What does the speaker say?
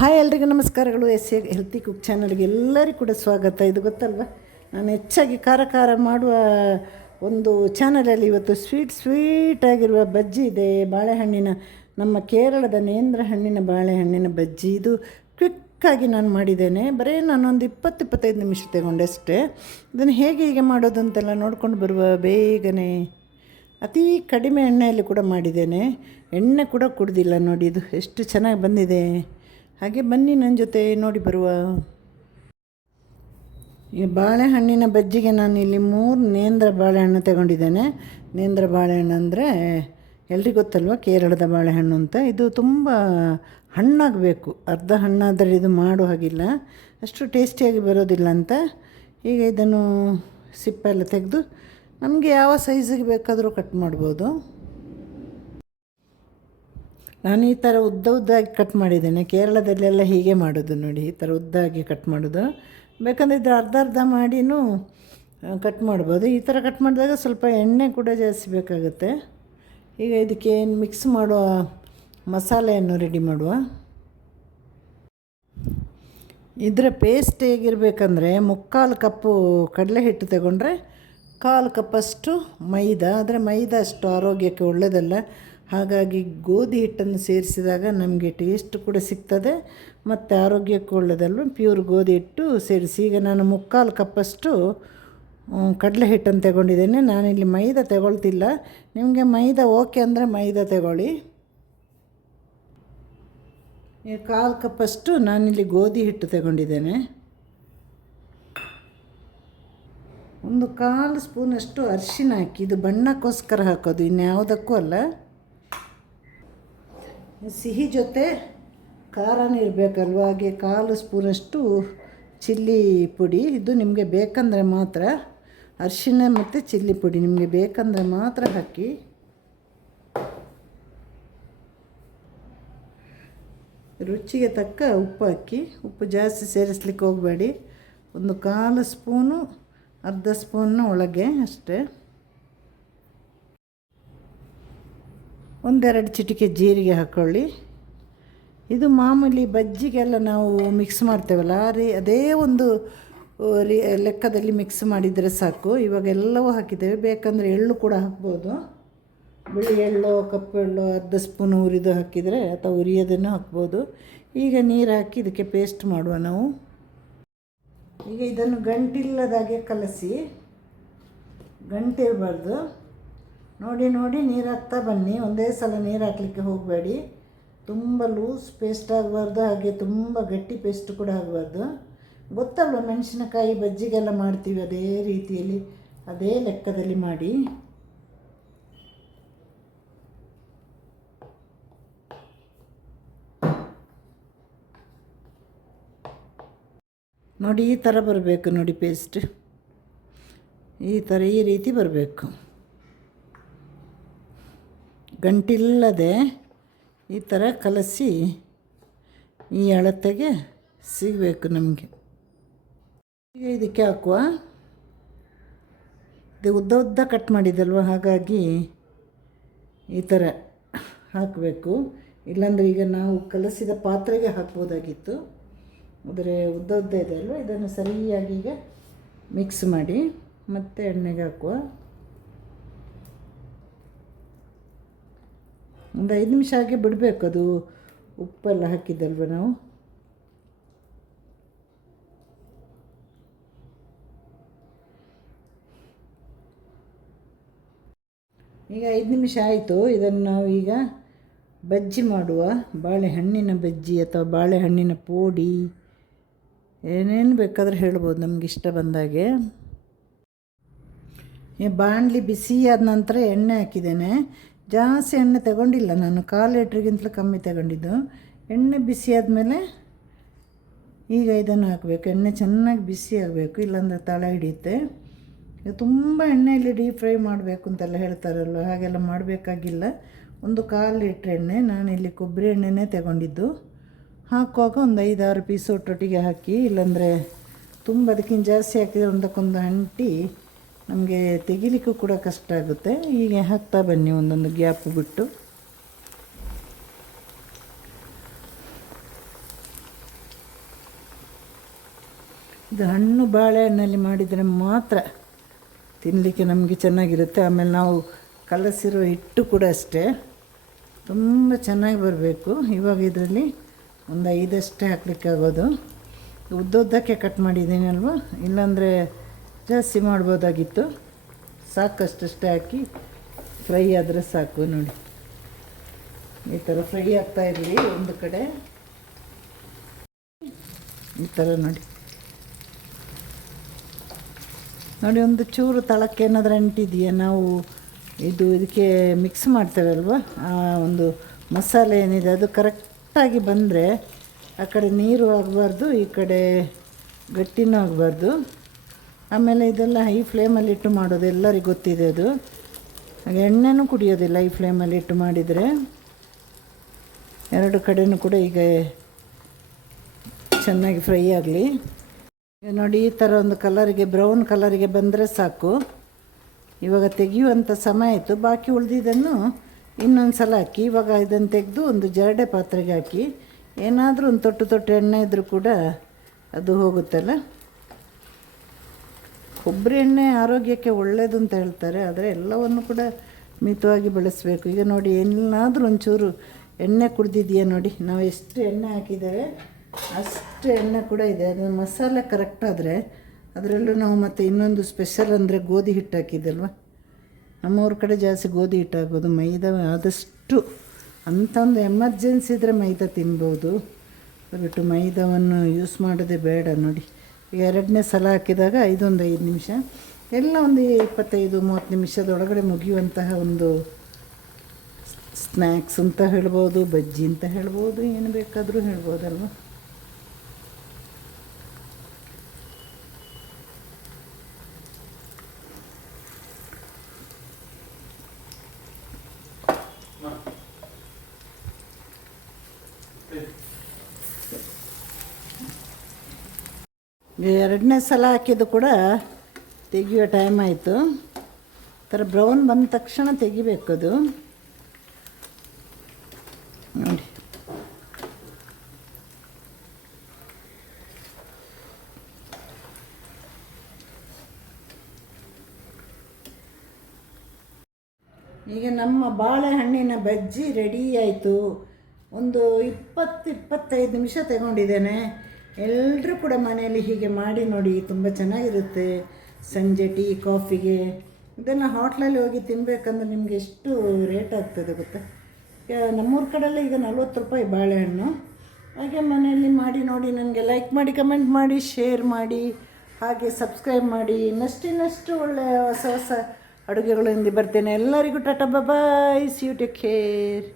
Hi ಎಲ್ರಿಗೂ ನಮಸ್ಕಾರಗಳು. S A healthy cook ಚಾನಲ್ಗೆ ಎಲ್ಲರಿಗೂ ಕೂಡ ಸ್ವಾಗತ. ಇದು ಗೊತ್ತಲ್ವ, ನಾನು ಹೆಚ್ಚಾಗಿ ಖಾರ ಮಾಡುವ ಒಂದು ಚಾನಲಲ್ಲಿ ಇವತ್ತು ಸ್ವೀಟಾಗಿರುವ ಬಜ್ಜಿ ಇದೆ. ಬಾಳೆಹಣ್ಣಿನ, ನಮ್ಮ ಕೇರಳದ ನೇಂದ್ರ ಹಣ್ಣಿನ ಬಾಳೆಹಣ್ಣಿನ ಬಜ್ಜಿ. ಇದು ಕ್ವಿಕ್ಕಾಗಿ ನಾನು ಮಾಡಿದ್ದೇನೆ. ಬರೀ ನಾನೊಂದು 20-25 ನಿಮಿಷ ತಗೊಂಡೆ ಅಷ್ಟೇ. ಇದನ್ನು ಹೇಗೆ ಮಾಡೋದು ಅಂತೆಲ್ಲ ನೋಡ್ಕೊಂಡು ಬರುವ. ಬೇಗನೆ ಅತಿ ಕಡಿಮೆ ಎಣ್ಣೆಯಲ್ಲಿ ಕೂಡ ಮಾಡಿದ್ದೇನೆ. ಎಣ್ಣೆ ಕೂಡ ಕುಡ್ದಿಲ್ಲ. ನೋಡಿ ಇದು ಎಷ್ಟು ಚೆನ್ನಾಗಿ ಬಂದಿದೆ. ಹಾಗೆ ಬನ್ನಿ ನನ್ನ ಜೊತೆ ನೋಡಿ ಬರುವ. ಈ ಬಾಳೆಹಣ್ಣಿನ ಬಜ್ಜಿಗೆ ನಾನು ಇಲ್ಲಿ 3 ನೇಂದ್ರ ಬಾಳೆಹಣ್ಣು ತಗೊಂಡಿದ್ದೇನೆ. ನೇಂದ್ರ ಬಾಳೆಹಣ್ಣು ಅಂದರೆ ಎಲ್ರಿಗೂ ಗೊತ್ತಲ್ವ, ಕೇರಳದ ಬಾಳೆಹಣ್ಣು ಅಂತ. ಇದು ತುಂಬ ಹಣ್ಣಾಗಬೇಕು. ಅರ್ಧ ಹಣ್ಣಾದರೆ ಇದು ಮಾಡೋ ಹಾಗಿಲ್ಲ, ಅಷ್ಟು ಟೇಸ್ಟಿಯಾಗಿ ಬರೋದಿಲ್ಲ ಅಂತ. ಈಗ ಇದನ್ನು ಸಿಪ್ಪೆಲ್ಲ ತೆಗೆದು ನಮಗೆ ಯಾವ ಸೈಜಿಗೆ ಬೇಕಾದರೂ ಕಟ್ ಮಾಡ್ಬೋದು. ನಾನು ಈ ಥರ ಉದ್ದಾಗಿ ಕಟ್ ಮಾಡಿದ್ದೇನೆ. ಕೇರಳದಲ್ಲೆಲ್ಲ ಹೀಗೆ ಮಾಡೋದು ನೋಡಿ, ಈ ಥರ ಉದ್ದಾಗಿ ಕಟ್ ಮಾಡೋದು. ಬೇಕಂದರೆ ಇದು ಅರ್ಧ ಮಾಡಿನೂ ಕಟ್ ಮಾಡ್ಬೋದು. ಈ ಥರ ಕಟ್ ಮಾಡಿದಾಗ ಸ್ವಲ್ಪ ಎಣ್ಣೆ ಕೂಡ ಜಾಸ್ತಿ ಬೇಕಾಗುತ್ತೆ. ಈಗ ಇದಕ್ಕೆ ಮಿಕ್ಸ್ ಮಾಡುವ ಮಸಾಲೆಯನ್ನು ರೆಡಿ ಮಾಡುವ. ಇದರ ಪೇಸ್ಟ್ ಹೇಗಿರಬೇಕಂದ್ರೆ, 3/4 ಕಪ್ಪು ಕಡಲೆ ಹಿಟ್ಟು ತಗೊಂಡ್ರೆ 1/4 ಕಪ್ಪಷ್ಟು ಮೈದಾ. ಆದರೆ ಮೈದಾ ಅಷ್ಟು ಆರೋಗ್ಯಕ್ಕೆ ಒಳ್ಳೆಯದಲ್ಲ. ಹಾಗಾಗಿ ಗೋಧಿ ಹಿಟ್ಟನ್ನು ಸೇರಿಸಿದಾಗ ನಮಗೆ ಟೇಸ್ಟ್ ಕೂಡ ಸಿಗ್ತದೆ ಮತ್ತು ಆರೋಗ್ಯಕ್ಕೆ ಒಳ್ಳೆಯದಲ್ವ. ಪ್ಯೂರ್ ಗೋಧಿ ಹಿಟ್ಟು ಸೇರಿಸಿ. ಈಗ ನಾನು 3/4 ಕಪ್ಪಷ್ಟು ಕಡಲೆ ಹಿಟ್ಟನ್ನು ತಗೊಂಡಿದ್ದೇನೆ. ನಾನಿಲ್ಲಿ ಮೈದಾ ತಗೊಳ್ತಿಲ್ಲ. ನಿಮಗೆ ಮೈದಾ ಓಕೆ ಅಂದರೆ ಮೈದಾ ತಗೊಳ್ಳಿ. ಈಗ 1/4 ಕಪ್ಪಷ್ಟು ನಾನಿಲ್ಲಿ ಗೋಧಿ ಹಿಟ್ಟು ತಗೊಂಡಿದ್ದೇನೆ. 1/4 ಸ್ಪೂನಷ್ಟು ಅರಿಶಿನ ಹಾಕಿ. ಇದು ಬಣ್ಣಕ್ಕೋಸ್ಕರ ಹಾಕೋದು, ಇನ್ಯಾವುದಕ್ಕೂ ಅಲ್ಲ. ಸಿಹಿ ಜೊತೆ ಖಾರನೂ ಇರಬೇಕಲ್ವ, ಹಾಗೆ 1/4 ಸ್ಪೂನಷ್ಟು ಚಿಲ್ಲಿ ಪುಡಿ. ಇದು ನಿಮಗೆ ಬೇಕಂದರೆ ಮಾತ್ರ, ಅರಿಶಿನ ಮತ್ತು ಚಿಲ್ಲಿ ಪುಡಿ ನಿಮಗೆ ಬೇಕಂದರೆ ಮಾತ್ರ ಹಾಕಿ. ರುಚಿಗೆ ತಕ್ಕ ಉಪ್ಪು ಹಾಕಿ. ಉಪ್ಪು ಜಾಸ್ತಿ ಸೇರಿಸ್ಲಿಕ್ಕೆ ಹೋಗಬೇಡಿ. 1/4 ಸ್ಪೂನು, ಅರ್ಧ ಸ್ಪೂನ್ನ ಒಳಗೆ ಅಷ್ಟೇ. 1-2 ಚಿಟಿಕೆ ಜೀರಿಗೆ ಹಾಕ್ಕೊಳ್ಳಿ. ಇದು ಮಾಮೂಲಿ ಬಜ್ಜಿಗೆಲ್ಲ ನಾವು ಮಿಕ್ಸ್ ಮಾಡ್ತೇವಲ್ಲ, ಅದೇ ಒಂದು ಲೆಕ್ಕದಲ್ಲಿ ಮಿಕ್ಸ್ ಮಾಡಿದರೆ ಸಾಕು. ಇವಾಗ ಎಲ್ಲವೂ ಹಾಕಿದ್ದೇವೆ. ಬೇಕಂದರೆ ಎಳ್ಳು ಕೂಡ ಹಾಕ್ಬೋದು. ಬಿಳಿ ಎಳ್ಳು, ಕಪ್ಪು ಎಳ್ಳು ಅರ್ಧ ಸ್ಪೂನ್ ಹುರಿದು ಹಾಕಿದರೆ, ಅಥವಾ ಹುರಿಯೋದನ್ನು ಹಾಕ್ಬೋದು. ಈಗ ನೀರು ಹಾಕಿ ಇದಕ್ಕೆ ಪೇಸ್ಟ್ ಮಾಡುವ ನಾವು. ಈಗ ಇದನ್ನು ಗಂಟಿಲ್ಲದಾಗೆ ಕಲಸಿ, ಗಂಟಿರಬಾರ್ದು. ನೋಡಿ ನೀರು ಹಾಕ್ತಾ ಬನ್ನಿ. ಒಂದೇ ಸಲ ನೀರು ಹಾಕಲಿಕ್ಕೆ ಹೋಗಬೇಡಿ. ತುಂಬ ಲೂಸ್ ಪೇಸ್ಟ್ ಆಗಬಾರ್ದು, ಹಾಗೆ ತುಂಬ ಗಟ್ಟಿ ಪೇಸ್ಟ್ ಕೂಡ ಆಗಬಾರ್ದು. ಗೊತ್ತಲ್ವ, ಮೆಣಸಿನಕಾಯಿ ಬಜ್ಜಿಗೆಲ್ಲ ಮಾಡ್ತೀವಿ ಅದೇ ರೀತಿಯಲ್ಲಿ, ಅದೇ ಲೆಕ್ಕದಲ್ಲಿ ಮಾಡಿ. ನೋಡಿ ಈ ಥರ ಬರಬೇಕು. ನೋಡಿ ಪೇಸ್ಟ್ ಈ ರೀತಿ ಬರಬೇಕು. ಗಂಟಿಲ್ಲದೆ ಈ ಥರ ಕಲಸಿ ಈ ಅಳತೆಗೆ ಸಿಗಬೇಕು ನಮಗೆ. ಈಗ ಇದಕ್ಕೆ ಹಾಕುವ. ಇದು ಉದ್ದ ಕಟ್ ಮಾಡಿದಲ್ವ, ಹಾಗಾಗಿ ಈ ಥರ ಹಾಕಬೇಕು. ಇಲ್ಲಾಂದರೆ ಈಗ ನಾವು ಕಲಸಿದ ಪಾತ್ರೆಗೆ ಹಾಕ್ಬೋದಾಗಿತ್ತು. ಆದರೆ ಉದ್ದ ಇದೆ ಅಲ್ವ, ಇದನ್ನು ಸರಿಯಾಗಿ ಈಗ ಮಿಕ್ಸ್ ಮಾಡಿ ಮತ್ತೆ ಎಣ್ಣೆಗೆ ಹಾಕುವ. ಒಂದು 5 ನಿಮಿಷ ಹಾಗೆ ಬಿಡಬೇಕು. ಅದು ಉಪ್ಪೆಲ್ಲ ಹಾಕಿದ್ದಲ್ವ ನಾವು. ಈಗ 5 ನಿಮಿಷ ಆಯಿತು. ಇದನ್ನು ನಾವು ಈಗ ಬಜ್ಜಿ ಮಾಡುವ. ಬಾಳೆಹಣ್ಣಿನ ಬಜ್ಜಿ ಅಥವಾ ಬಾಳೆಹಣ್ಣಿನ ಪೋಡಿ, ಏನೇನು ಬೇಕಾದರೆ ಹೇಳ್ಬೋದು ನಮ್ಗೆ ಇಷ್ಟ ಬಂದಾಗೆ. ಬಾಣಲಿ ಬಿಸಿ ಆದ ನಂತರ ಎಣ್ಣೆ ಹಾಕಿದ್ದೇನೆ. ಜಾಸ್ತಿ ಎಣ್ಣೆ ತಗೊಂಡಿಲ್ಲ ನಾನು, 1/4 ಲೀಟ್ರಿಗಿಂತಲೂ ಕಮ್ಮಿ ತಗೊಂಡಿದ್ದು. ಎಣ್ಣೆ ಬಿಸಿ ಆದಮೇಲೆ ಈಗ ಇದನ್ನು ಹಾಕಬೇಕು. ಎಣ್ಣೆ ಚೆನ್ನಾಗಿ ಬಿಸಿ ಆಗಬೇಕು, ಇಲ್ಲಾಂದರೆ ತಳ ಹಿಡಿಯುತ್ತೆ. ತುಂಬ ಎಣ್ಣೆಯಲ್ಲಿ ಡೀಪ್ ಫ್ರೈ ಮಾಡಬೇಕು ಅಂತೆಲ್ಲ ಹೇಳ್ತಾರಲ್ವ, ಹಾಗೆಲ್ಲ ಮಾಡಬೇಕಾಗಿಲ್ಲ. 1/4 ಲೀಟ್ರ್ ಎಣ್ಣೆ. ನಾನಿಲ್ಲಿ ಕೊಬ್ಬರಿ ಎಣ್ಣೆನೇ ತಗೊಂಡಿದ್ದು. ಹಾಕುವಾಗ ಒಂದು 5-6 ಪೀಸು ಒಟ್ಟೊಟ್ಟಿಗೆ ಹಾಕಿ, ಇಲ್ಲಾಂದರೆ ತುಂಬ ಅದಕ್ಕಿಂತ ಜಾಸ್ತಿ ಹಾಕಿದರೆ ಒಂದಕ್ಕೊಂದು ಅಂಟಿ ನಮಗೆ ತೆಗಿಲಿಕ್ಕೂ ಕೂಡ ಕಷ್ಟ ಆಗುತ್ತೆ. ಹೀಗೆ ಹಾಕ್ತಾ ಬನ್ನಿ ಒಂದೊಂದು ಗ್ಯಾಪ್ ಬಿಟ್ಟು. ಇದು ಹಣ್ಣು ಬಾಳೆಹಣ್ಣಲ್ಲಿ ಮಾಡಿದರೆ ಮಾತ್ರ ತಿನ್ನಲಿಕ್ಕೆ ನಮಗೆ ಚೆನ್ನಾಗಿರುತ್ತೆ. ಆಮೇಲೆ ನಾವು ಕಲಸಿರೋ ಹಿಟ್ಟು ಕೂಡ ಅಷ್ಟೇ ತುಂಬ ಚೆನ್ನಾಗಿ ಬರಬೇಕು. ಇವಾಗ ಇದರಲ್ಲಿ ಒಂದು 5 ಅಷ್ಟೇ ಹಾಕಲಿಕ್ಕಾಗೋದು. ಉದ್ದುದ್ದಕ್ಕೆ ಕಟ್ ಮಾಡಿದ್ದೀನಿ ಅಲ್ವಾ, ಇಲ್ಲಾಂದರೆ ಜಾಸ್ತಿ ಮಾಡ್ಬೋದಾಗಿತ್ತು. ಸಾಕಷ್ಟೇ ಹಾಕಿ ಫ್ರೈ ಆದರೆ ಸಾಕು. ನೋಡಿ ಈ ಥರ ಫ್ರೈ ಆಗ್ತಾ ಇರಲಿ ಒಂದು ಕಡೆ. ಈ ಥರ ನೋಡಿ ನೋಡಿ ಒಂದು ಚೂರು ತಳಕ್ಕೆ ಏನಾದರೂ ಅಂಟಿದೆಯಾ, ನಾವು ಇದಕ್ಕೆ ಮಿಕ್ಸ್ ಮಾಡ್ತೇವೆ ಅಲ್ವಾ, ಆ ಒಂದು ಮಸಾಲೆ ಏನಿದೆ ಅದು ಕರೆಕ್ಟಾಗಿ ಬಂದರೆ ಆ ಕಡೆ ನೀರು ಆಗಬಾರ್ದು, ಈ ಕಡೆ ಗಟ್ಟಿನೂ ಆಗಬಾರ್ದು. ಆಮೇಲೆ ಇದೆಲ್ಲ ಹೈ ಫ್ಲೇಮಲ್ಲಿ ಇಟ್ಟು ಮಾಡೋದು, ಎಲ್ಲರಿಗೂ ಗೊತ್ತಿದೆ ಅದು. ಹಾಗೆ ಎಣ್ಣೆನೂ ಕುಡಿಯೋದಿಲ್ಲ ಹೈ ಫ್ಲೇಮಲ್ಲಿ ಇಟ್ಟು ಮಾಡಿದರೆ. ಎರಡು ಕಡೆಯೂ ಕೂಡ ಈಗ ಚೆನ್ನಾಗಿ ಫ್ರೈ ಆಗಲಿ. ನೋಡಿ ಈ ಥರ ಒಂದು ಕಲರಿಗೆ, ಬ್ರೌನ್ ಕಲರಿಗೆ ಬಂದರೆ ಸಾಕು. ಇವಾಗ ತೆಗೆಯುವಂಥ ಸಮಯ ಆಯಿತು. ಬಾಕಿ ಉಳಿದಿದ್ದನ್ನು ಇನ್ನೊಂದು ಸಲ ಹಾಕಿ, ಇವಾಗ ಇದನ್ನು ತೆಗೆದು ಒಂದು ಜರಡೆ ಪಾತ್ರೆಗೆ ಹಾಕಿ, ಏನಾದರೂ ಒಂದು ತೊಟ್ಟು ಎಣ್ಣೆ ಇದ್ದರೂ ಕೂಡ ಅದು ಹೋಗುತ್ತಲ್ಲ. ಕೊಬ್ಬರಿ ಎಣ್ಣೆ ಆರೋಗ್ಯಕ್ಕೆ ಒಳ್ಳೆಯದು ಅಂತ ಹೇಳ್ತಾರೆ, ಆದರೆ ಎಲ್ಲವನ್ನು ಕೂಡ ಮಿತವಾಗಿ ಬಳಸಬೇಕು. ಈಗ ನೋಡಿ ಏನಾದರೂ ಒಂಚೂರು ಎಣ್ಣೆ ಕುಡ್ದಿದೆಯಾ ನೋಡಿ, ನಾವು ಎಷ್ಟು ಎಣ್ಣೆ ಹಾಕಿದ್ದೇವೆ ಅಷ್ಟು ಎಣ್ಣೆ ಕೂಡ ಇದೆ. ಅದು ಮಸಾಲೆ ಕರೆಕ್ಟ್ ಆದರೆ ಅದರಲ್ಲೂ ನಾವು ಮತ್ತು ಇನ್ನೊಂದು ಸ್ಪೆಷಲ್ ಅಂದರೆ ಗೋಧಿ ಹಿಟ್ಟು ಹಾಕಿದ್ದಲ್ವ. ನಮ್ಮವ್ರ ಕಡೆ ಜಾಸ್ತಿ ಗೋಧಿ ಹಿಟ್ಟು ಹಾಕೋದು, ಮೈದಾ ಆದಷ್ಟು ಅಂಥ ಒಂದು ಎಮರ್ಜೆನ್ಸಿ ಇದ್ದರೆ ಮೈದಾ ತಿನ್ಬೋದು, ಬಿಟ್ಟು ಮೈದಾವನ್ನು ಯೂಸ್ ಮಾಡೋದೇ ಬೇಡ. ನೋಡಿ ಈಗ 2ನೇ ಸಲ ಹಾಕಿದಾಗ 5 ನಿಮಿಷ, ಎಲ್ಲ ಒಂದು 25-30 ನಿಮಿಷದೊಳಗಡೆ ಮುಗಿಯುವಂತಹ ಒಂದು ಸ್ನ್ಯಾಕ್ಸ್ ಅಂತ ಹೇಳ್ಬೋದು, ಬಜ್ಜಿ ಅಂತ ಹೇಳ್ಬೋದು, ಏನು ಬೇಕಾದರೂ ಹೇಳ್ಬೋದಲ್ವ. ಈಗ 2ನೇ ಸಲ ಹಾಕಿದ್ದು ಕೂಡ ತೆಗೆಯುವ ಟೈಮ್ ಆಯಿತು. ಥರ ಬ್ರೌನ್ ಬಂದ ತಕ್ಷಣ ತೆಗಿಬೇಕದು. ನೋಡಿ ಈಗ ನಮ್ಮ ಬಾಳೆಹಣ್ಣಿನ ಬಜ್ಜಿ ರೆಡಿ ಆಯಿತು. ಒಂದು 20-25 ನಿಮಿಷ ತಗೊಂಡಿದ್ದೇನೆ. ಎಲ್ಲರೂ ಕೂಡ ಮನೆಯಲ್ಲಿ ಹೀಗೆ ಮಾಡಿ ನೋಡಿ, ತುಂಬ ಚೆನ್ನಾಗಿರುತ್ತೆ. ಸಂಜೆ ಟೀ ಕಾಫಿಗೆ ಇದೆಲ್ಲ ಹೋಟ್ಲಲ್ಲಿ ಹೋಗಿ ತಿನ್ನಬೇಕಂದ್ರೆ ನಿಮಗೆ ಎಷ್ಟು ರೇಟ್ ಆಗ್ತದೆ ಗೊತ್ತಾ. ನಮ್ಮೂರ ಕಡೆಲ್ಲ ಈಗ 40 ರೂಪಾಯಿ ಬಾಳೆಹಣ್ಣು. ಹಾಗೆ ಮನೆಯಲ್ಲಿ ಮಾಡಿ ನೋಡಿ. ನನಗೆ ಲೈಕ್ ಮಾಡಿ, ಕಮೆಂಟ್ ಮಾಡಿ, ಶೇರ್ ಮಾಡಿ, ಹಾಗೆ ಸಬ್ಸ್ಕ್ರೈಬ್ ಮಾಡಿ. ಇನ್ನಷ್ಟು ಒಳ್ಳೆಯ ಹೊಸ ಅಡುಗೆಗಳಿಂದ ಬರ್ತೇನೆ. ಎಲ್ಲರಿಗೂ ಟಾಟಾ ಬಾಯ್, ಸಿ ಯು, ಟೇಕ್ ಕೇರ್.